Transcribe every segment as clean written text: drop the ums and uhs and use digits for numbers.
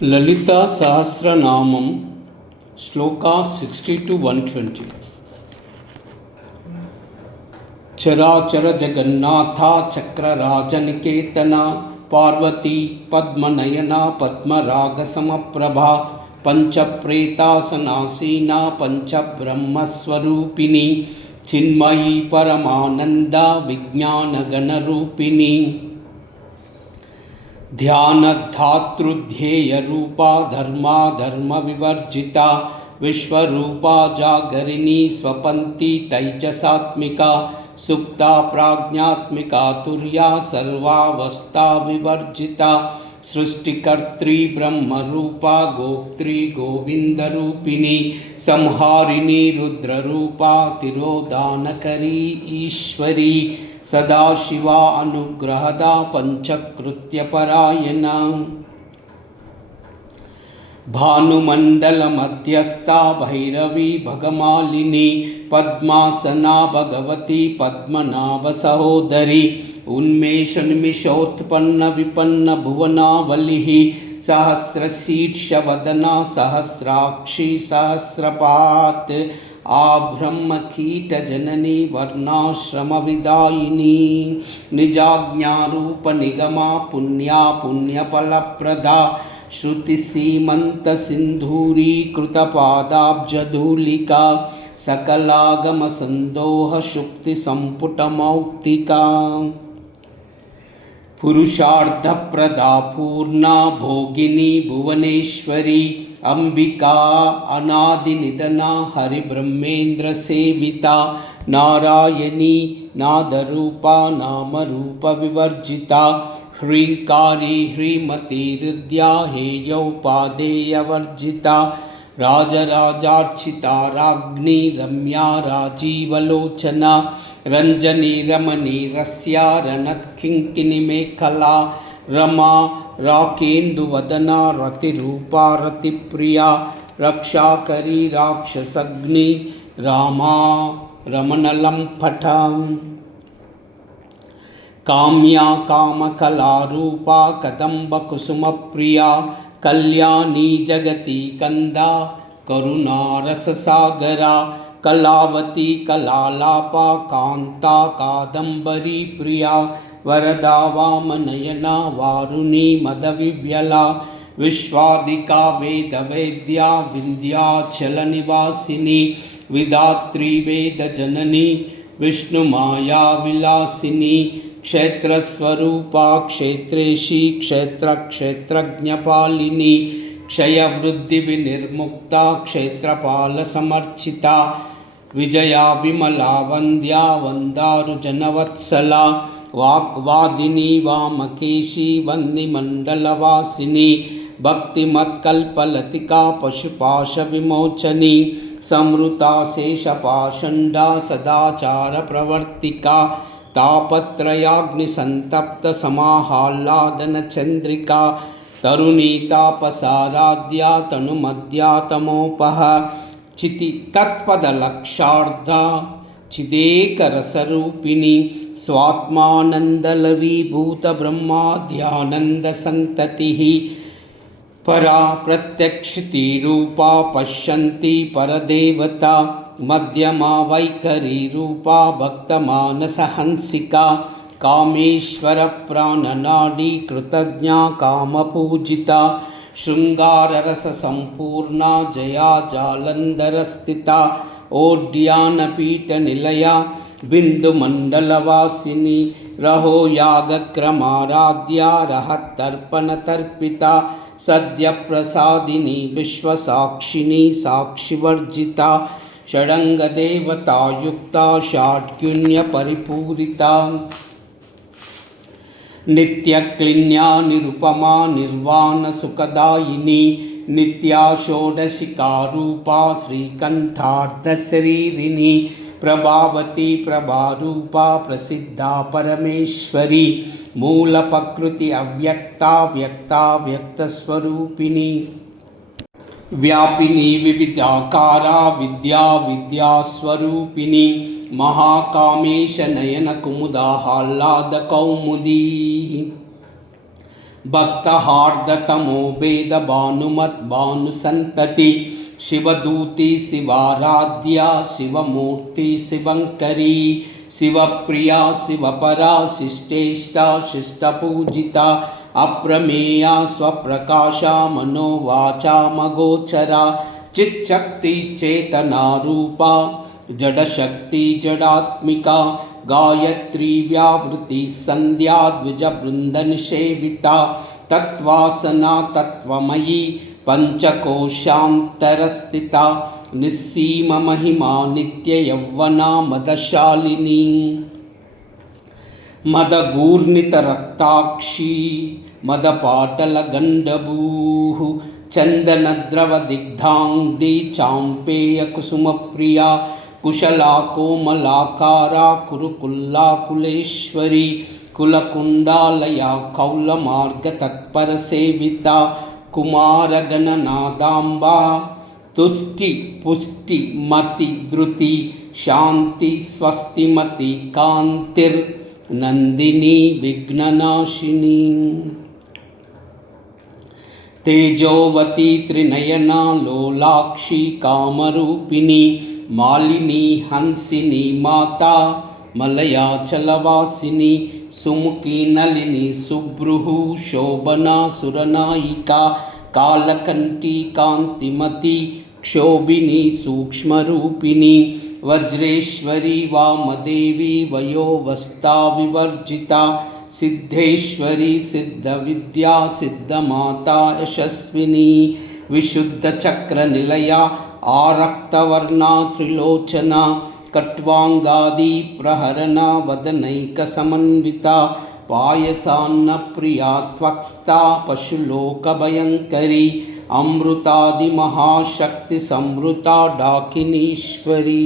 ललिता सहस्रनामम श्लोका 60 to 120। चराचर जगन्नाथा चक्रराजनिकेतना पार्वती पद्मनयना पद्मराग समप्रभा पंचप्रेतासनासीना पंचब्रह्मस्वरूपिणी चिन्मयी परमानंदा विज्ञानगणरूपिणी ध्यानधातृध्येय रूपा धर्मा धर्म विवर्जिता विश्वरूपा जागरिणी स्वपन्ती तैजसात्मिका सुप्ता प्राज्ञात्मिका तुर्या सर्वावस्था विवर्जिता सृष्टिकर्त्री ब्रह्मरूपा गोप्त्री गोविंदरूपिणी संहारिणी रुद्ररूपा तिरोदानकरी ईश्वरी सदाशिवा अनुग्रहदा पंचकृत्यपरायणा भानुमंडल मध्यस्था भैरवी भगमालिनी पद्मासना भगवती पद्मनाभ सहोदरी उन्मेषोन्मिषोत्पन्न विपन्न भुवनावलिः सहस्रशीर्षवदना सहस्राक्षी सहस्रपात् आब्रह्मकीटजननी वर्णाश्रमविदायिनी निजाज्ञारूप निगमा पुण्या पुण्यफलप्रदा श्रुतिसीमन्तसिन्धूरीकृतपादाब्जधूलिका सकलागमसन्दोहशुक्तिसम्पुटमौक्तिका पुरुषार्थप्रदा पूर्णा भोगिनी भुवनेश्वरी अंबिका अनादिनिधना हरिब्रह्मेन्द्र सेविता नारायणी नादरूपा नामरूप विवर्जिता ह्रींकारी ह्रीमती हृद्या हेयौपादेयवर्जिता राजराजार्चिता राज्ञी रम्या राजीवलोचना रंजनी रमणी रस्या रणत्किङ्किणीमेखला रमा राकेन्दुवदना रतिरूपा रतिप्रिया रक्षाकरी राक्षसग्नि रामा रमणलम्पटा काम्या कामकलारूपा कदम्बकुसुमप्रिया कल्याणी जगती कंदा करुणारससागरा कलावती कलालापा कांता कादम्बरी प्रिया वरदा वामनयना वारुणी मदविव्यला विश्वादिका वेदवेद्या विन्ध्याचलनिवासिनी विधात्री वेदजननी विष्णुमाया विलासिनी क्षेत्रस्वरूपा क्षेत्रेशी क्षेत्रक्षेत्रज्ञपालिनी क्षयवृद्धिविनिर्मुक्ता क्षेत्रपालसमर्चिता विजया विमला वन्द्या वन्दारुजनवत्सला वाग्वादिनी वामकेशी वह्निमण्डलवासिनी भक्तिमत्कल्पलतिका पशुपाशविमोचनी संवृता शेषपाषण्डा सदाचारप्रवर्तिका तापत्रयाग्निसन्तप्त समाह्लादनचन्द्रिका तरुणी तापसाराध्या तनुमद्या तमोपः चिति तत्पदलक्षार्धा चिदेकरसरूपिणी स्वात्मानन्दलवीभूतब्रह्माद्यानन्दसन्ततिः परा प्रत्यक्षितिरूपा पश्यन्ति परदेवता मध्यमा वैखरी रूपा भक्तमानसहंसिका कामेश्वर प्राणनाडी कृतज्ञा कामपूजिता शृंगाररस संपूर्णा जया जालंधरस्थिता ओड्यानपीठनिलया बिंदुमंडलवासिनी रहो यागक्रमाराध्या रहतर्पणतर्पिता सद्यप्रसादिनी विश्वसाक्षिणी साक्षिवर्जिता षडंगदेवतायुक्ता षाड्गुण्यपरिपूरिता नित्यक्लिन्या निरुपमा निर्वाणसुखदायिनी नित्या षोडशिकारूपा श्रीकण्ठार्धशरीरिणी प्रभावती प्रभारूपा प्रसिद्धा परमेश्वरी मूलप्रकृति अव्यक्ता व्यक्ता व्यक्तस्वरूपिणी व्यापिनी विविधाकारा विद्या विद्यास्वरूपिणी महाकामेश नयन कुमुदा ह्लाद कौमुदी భక్తహార్దతమో భేద భానుమద్భానుసంతతి శివదూతి శివారాధ్య శివమూర్తి శివంకరీ శివప్రియా శివపరా శిష్టేష్ట శిష్టపూజిత అప్రమేయ స్వప్రకాశ మనోవాచామగోచర చిచ్చక్తి చేతనారూప జడశక్తి జడాత్మిక గాయత్రీ వ్యావృతి సంధ్యా ద్విజ బృందనిషేవిత తత్వాసనా తత్వమయీ పంచకోశాంతరస్థిత నిస్సీమ మహిమా నిత్య యౌవనా మదశాలిని మదగూర్ణిత రక్తాక్షి మదపాటల గండభూః చందనద్రవ దిగ్ధాంగ్ది చాంపేయ కుసుమప్రియా కుశలా కోమలాకారా కురుకుల్లాకులేశ్వరి కులకుండాలయ కౌలమార్గ తత్పర సేవిత కుమారగణనాదాంబా తుష్టి పుష్టి మతి ధృతి శాంతి స్వస్తిమతి కాంతిర్ నందిని విఘ్ననాశిని తేజోవతి త్రినయనా లోలాక్షి కామరూపిణి మాలిని హంసిని మాతా మలయాచలవాసిని సుముఖి నలిని సుభృహు శోభనా సురనాయికా కాలకంఠి కాంతిమతి క్షోభిని సూక్ష్మరూపిణి వజ్రేశ్వరి వామదేవి వయోవస్థా వివర్జిత సిద్ధేశ్వరి సిద్ధ విద్యా సిద్ధమాతా యశస్విని విశుద్ధ చక్ర నిలయ ఆరక్తవర్ణా త్రిలోచన కట్వాంగాది ప్రహరణ వదనైక సమన్విత పాయసాన్న ప్రియా త్వక్స్థా పశులోక భయంకరి అమృతాది మహాశక్తి సంవృత డాకినీశ్వరి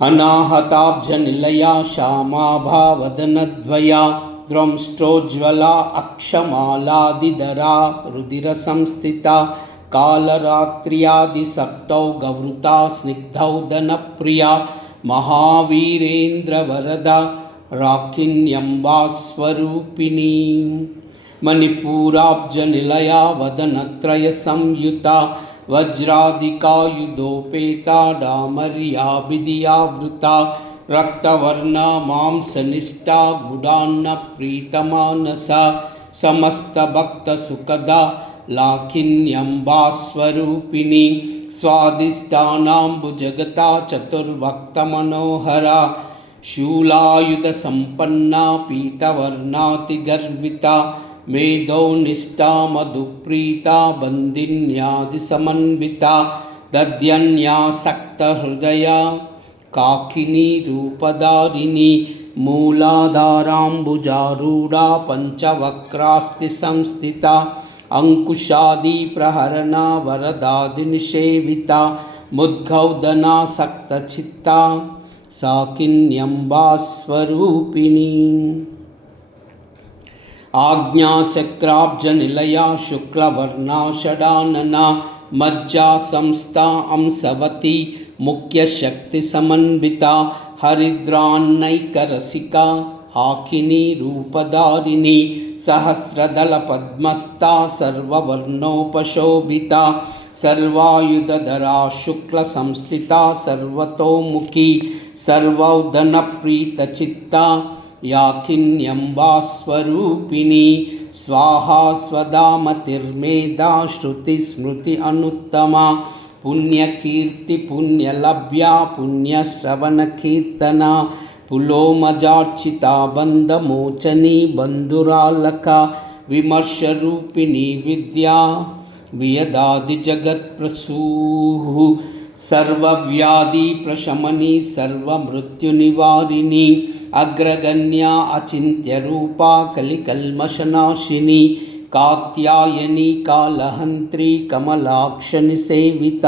అనాహతాబ్జ నిలయా శ్యామాభావదనద్వయా ద్రంష్టోజ్వలా అక్షమాలాదిధరా రుదిర సంస్థిత కాలరాత్ర్యాది సప్తౌ గవృతా స్నిగ్ధౌ ధనప్రియా మహావీరేంద్ర వరద రాకిన్యంబాస్వరూపిణి మణిపూరాబ్జ నిలయా వదనత్రయ సంయుత వజ్రాదికాయుధోపేత డామర్యాభిధియావృత రక్తవర్ణ మాంసనిష్ట గుడాన్న ప్రీతమానస సమస్త భక్త సుఖద లాకిన్యంబాస్వరూపిణి స్వాదిష్టానాంబుజగతా చతుర్భక్త మనోహర శూలాయుధ సంపన్నా పీతవర్ణాతి గర్విత మేధో నిష్టా మధుప్రీత బందిన్యాది సమన్విత దద్యన్యాసక్త హృదయ కాకిని రూపదారిణి మూలాధారాంబుజారూఢా పంచవక్రాస్తి సంస్థిత అంకుశాది ప్రహరణ వరదాది నిషేవిత ముద్గౌదనాసక్త చిత్త సాకిన్యంబాస్వరూపిణి ఆజ్ఞాచక్రాబ్జ నిలయా శుక్లవర్ణా షడాననా మజ్జా సంస్థా అంశవతి ముఖ్య శక్తి సమన్విత హరిద్రాన్నైకరసిక హాకిని రూపదారిణి సహస్రదళ పద్మస్థా సర్వవర్ణోపశోభిత సర్వాయుధధరా శుక్ల సంస్థిత సర్వతోముఖి సర్వౌదన ప్రీత చిత్త యాకిన్యంబాస్వరూపిణి స్వాహా స్వదామతిర్మేధా శృతి స్మృతి అనుత్తమ పుణ్యకీర్తి పుణ్యలభ్యా పుణ్యశ్రవణ కీర్తన పులోమజార్చిత బంధమోచని బంధురాలక విమర్శరూపిణి విద్యా వియదాది జగత్ప్రసూః సర్వవ్యాధి ప్రశమని సర్వమృత్యునివారిణి అగ్రగణ్యా అచింత్యరూపా కలికల్మషనాశిని కాత్యాయని కాలహంత్రి కమలాక్షని సేవిత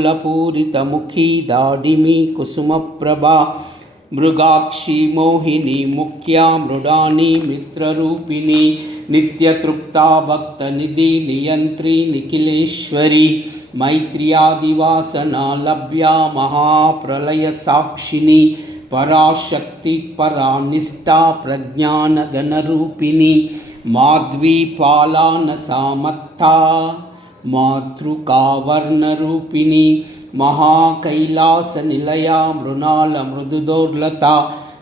తాంబూలపూరితముఖీ దాడిమి కుసుమప్రభా మృగాక్షి మోహిని ముఖ్యా మృడాని మిత్రరూపిణి నిత్యతృప్తా భక్తనిధి నియంత్రి నిఖిలేశ్వరి మైత్ర్యాదివాసనా లభ్యా మహాప్రలయ సాక్షిని पराशक्ति परानिष्ठा प्रज्ञानगणरूपिणी माध्वीपालानसामत्था मातृकावर्णरूपिणी महाकैलासनिलया मृणालमृदुदोर्लता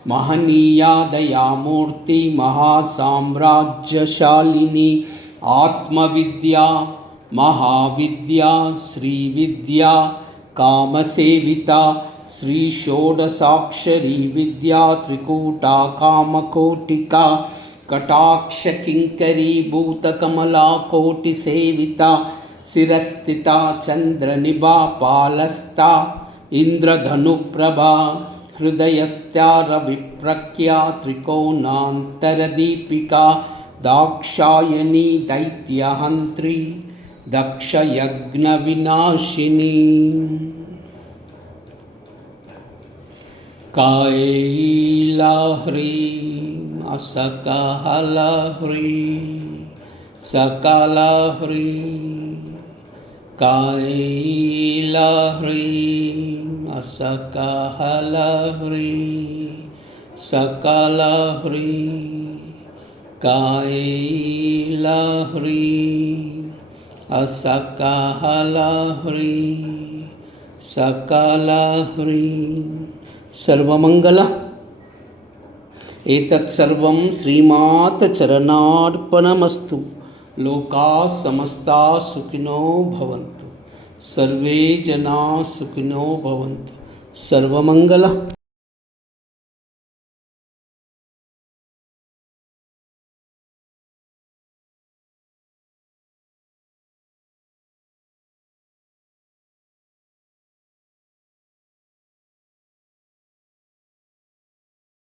महनीया दयामूर्ति महासाम्राज्यशालिनी आत्मविद्या महाविद्या श्रीविद्या कामसेविता श्री षोडशाक्षरी विद्या त्रिकूटा कामकोटिका कटाक्षकिङ्करी भूतकमला कोटिसेविता शिरस्थिता चन्द्रनिभा पालस्था इन्द्रधनुप्रभा हृदयस्था रविप्रख्या त्रिकोणान्तरदीपिका दाक्षायणी दैत्यहन्त्री दक्षयज्ञविनाशिनी कैलाह्रीं असकहलह्रीं सकलह्रीं कैलाह्रीं असकहलह्रीं सकलह्रीं कैलाह्रीं असकहलह्रीं सकलह्रीं सर्वमंगल एतत् सर्वं श्रीमात चरणार्पणमस्तु। लोकाः समस्ताः सुखिनो भवन्तु, सर्वे जनाः सुखिनो भवन्तु। सर्वमंगल।